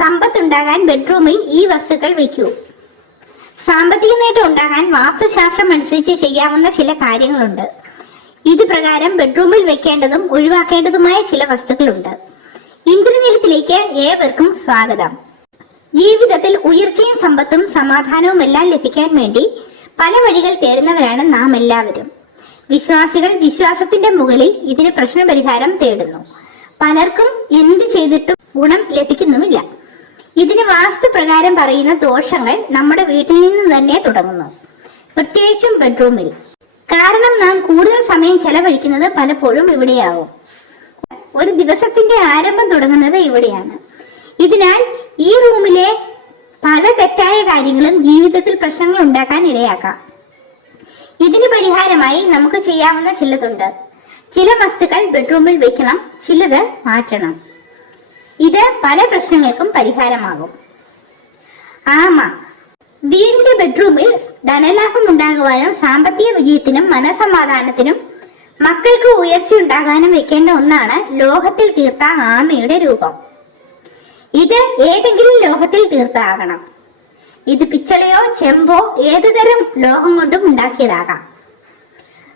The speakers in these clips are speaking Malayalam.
സമ്പത്തുണ്ടാകാൻ ബെഡ്റൂമിൽ ഈ വസ്തുക്കൾ വയ്ക്കൂ. സാമ്പത്തിക നേട്ടം ഉണ്ടാകാൻ വാസ്തുശാസ്ത്രം അനുസരിച്ച് ചെയ്യാവുന്ന ചില കാര്യങ്ങളുണ്ട്. ഇത് പ്രകാരം ബെഡ്റൂമിൽ വെക്കേണ്ടതും ഒഴിവാക്കേണ്ടതുമായ ചില വസ്തുക്കളുണ്ട്. ഇന്ദ്രനിലത്തിലേക്ക് ഏവർക്കും സ്വാഗതം. ജീവിതത്തിൽ ഉയർച്ചയും സമ്പത്തും സമാധാനവും എല്ലാം ലഭിക്കാൻ വേണ്ടി പല വഴികൾ തേടുന്നവരാണ് നാം എല്ലാവരും. വിശ്വാസികൾ വിശ്വാസത്തിന്റെ മുകളിൽ ഇതിന് പ്രശ്നപരിഹാരം തേടുന്നു. പലർക്കും എന്ത് ചെയ്തിട്ടും ഗുണം ഇതിന് വാസ്തുപ്രകാരം പറയുന്ന ദോഷങ്ങൾ നമ്മുടെ വീട്ടിൽ നിന്ന് തന്നെ തുടങ്ങുന്നു. പ്രത്യേകിച്ചും ബെഡ്റൂമിൽ കാരണം നാം കൂടുതൽ സമയം ചെലവഴിക്കുന്നത് പലപ്പോഴും ഇവിടെയാവും. ഒരു ദിവസത്തിന്റെ ആരംഭം തുടങ്ങുന്നത് ഇവിടെയാണ്. ഇതിനാൽ ഈ റൂമിലെ പല തെറ്റായ കാര്യങ്ങളും ജീവിതത്തിൽ പ്രശ്നങ്ങൾ ഉണ്ടാക്കാൻ ഇടയാക്കാം. ഇതിന് പരിഹാരമായി നമുക്ക് ചെയ്യാവുന്ന ചിലതുണ്ട്. ചില വസ്തുക്കൾ ബെഡ്റൂമിൽ വെക്കണം ചിലത് മാറ്റണം. ഇത് പല പ്രശ്നങ്ങൾക്കും പരിഹാരമാകും. ആമ. വീടിന്റെ ബെഡ്റൂമിൽ ധനലാഭം ഉണ്ടാകുവാനും സാമ്പത്തിക വിജയത്തിനും മനസമാധാനത്തിനും മക്കൾക്ക് ഉയർച്ച ഉണ്ടാകാനും വെക്കേണ്ട ഒന്നാണ് ലോഹത്തിൽ തീർത്ത ആമയുടെ രൂപം. ഇത് ഏതെങ്കിലും ലോഹത്തിൽ തീർത്താകണം. ഇത് പിച്ചളയോ ചെമ്പോ ഏതുതരം ലോഹം കൊണ്ടും ഉണ്ടാക്കിയതാകാം.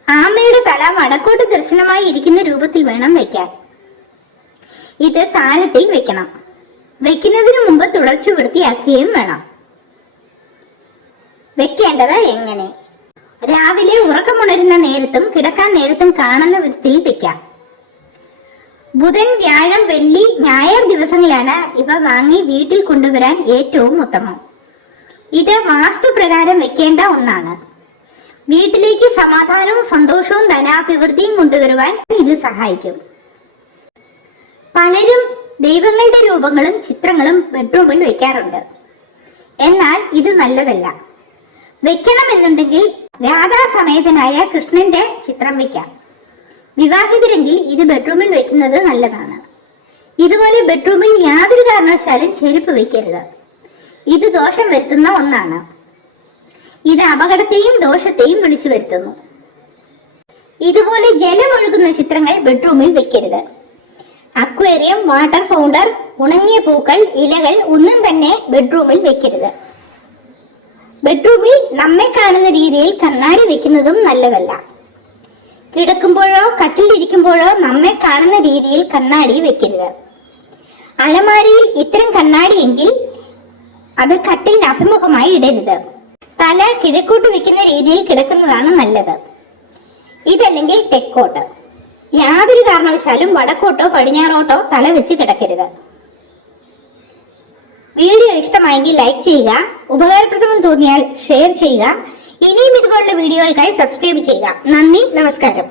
ആമയുടെ തല വടക്കോട്ട് ദർശനമായി ഇരിക്കുന്ന രൂപത്തിൽ വേണം വെക്കാൻ. ഇത് താലത്തിൽ വെക്കണം. വെക്കുന്നതിന് മുമ്പ് തുടച്ചു വൃത്തിയാക്കുകയും വേണം. വെക്കേണ്ടത് എങ്ങനെ? രാവിലെ ഉറക്കമുണരുന്ന നേരത്തും കിടക്കാൻ നേരത്തും കാണുന്ന വിധത്തിൽ വെക്കാം. ബുധൻ വ്യാഴം വെള്ളി ഞായർ ദിവസങ്ങളാണ് ഇവ വാങ്ങി വീട്ടിൽ കൊണ്ടുവരാൻ ഏറ്റവും ഉത്തമം. ഇത് വാസ്തുപ്രകാരം വെക്കേണ്ട ഒന്നാണ്. വീട്ടിലേക്ക് സമാധാനവും സന്തോഷവും ധനാഭിവൃദ്ധിയും കൊണ്ടുവരുവാൻ ഇത് സഹായിക്കും. പലരും ദൈവങ്ങളുടെ രൂപങ്ങളും ചിത്രങ്ങളും ബെഡ്റൂമിൽ വെക്കാറുണ്ട്. എന്നാൽ ഇത് നല്ലതല്ല. വെക്കണമെന്നുണ്ടെങ്കിൽ രാധാസമേതനായ കൃഷ്ണന്റെ ചിത്രം വെക്കാം. വിവാഹിതരെങ്കിൽ ഇത് ബെഡ്റൂമിൽ വെക്കുന്നത് നല്ലതാണ്. ഇതുപോലെ ബെഡ്റൂമിൽ യാതൊരു കാരണവശാലും ചെരുപ്പ് വെക്കരുത്. ഇത് ദോഷം വരുത്തുന്ന ഒന്നാണ്. ഇത് അപകടത്തെയും ദോഷത്തെയും വിളിച്ചു വരുത്തുന്നു. ഇതുപോലെ ജലമൊഴുകുന്ന ചിത്രങ്ങൾ ബെഡ്റൂമിൽ വെക്കരുത്. അക്വേറിയം വാട്ടർ ഫൗണ്ടർ ഉണങ്ങിയ പൂക്കൾ ഇലകൾ ഒന്നും തന്നെ ബെഡ്റൂമിൽ വെക്കരുത്. ബെഡ്റൂമിൽ നമ്മെ കാണുന്ന രീതിയിൽ കണ്ണാടി വെക്കുന്നതും നല്ലതല്ല. കിടക്കുമ്പോഴോ കട്ടിലിരിക്കുമ്പോഴോ നമ്മെ കാണുന്ന രീതിയിൽ കണ്ണാടി വെക്കരുത്. അലമാരിയിൽ ഇത്തരം കണ്ണാടിയെങ്കിൽ അത് കട്ടിലിന് അഭിമുഖമായി ഇടരുത്. തല കിഴക്കോട്ട് വെക്കുന്ന രീതിയിൽ കിടക്കുന്നതാണ് നല്ലത്. ഇതല്ലെങ്കിൽ തെക്കോട്ട്. യാതൊരു കാരണവശാലും വടക്കോട്ടോ പടിഞ്ഞാറോട്ടോ തല വെച്ച് കിടക്കരുത്. വീഡിയോ ഇഷ്ടമായെങ്കിൽ ലൈക്ക് ചെയ്യുക ഉപകാരപ്രദമെന്ന് തോന്നിയാൽ ഷെയർ ചെയ്യുക. ഇനിയും ഇതുപോലുള്ള വീഡിയോകൾക്കായി സബ്സ്ക്രൈബ് ചെയ്യുക. നന്ദി നമസ്കാരം.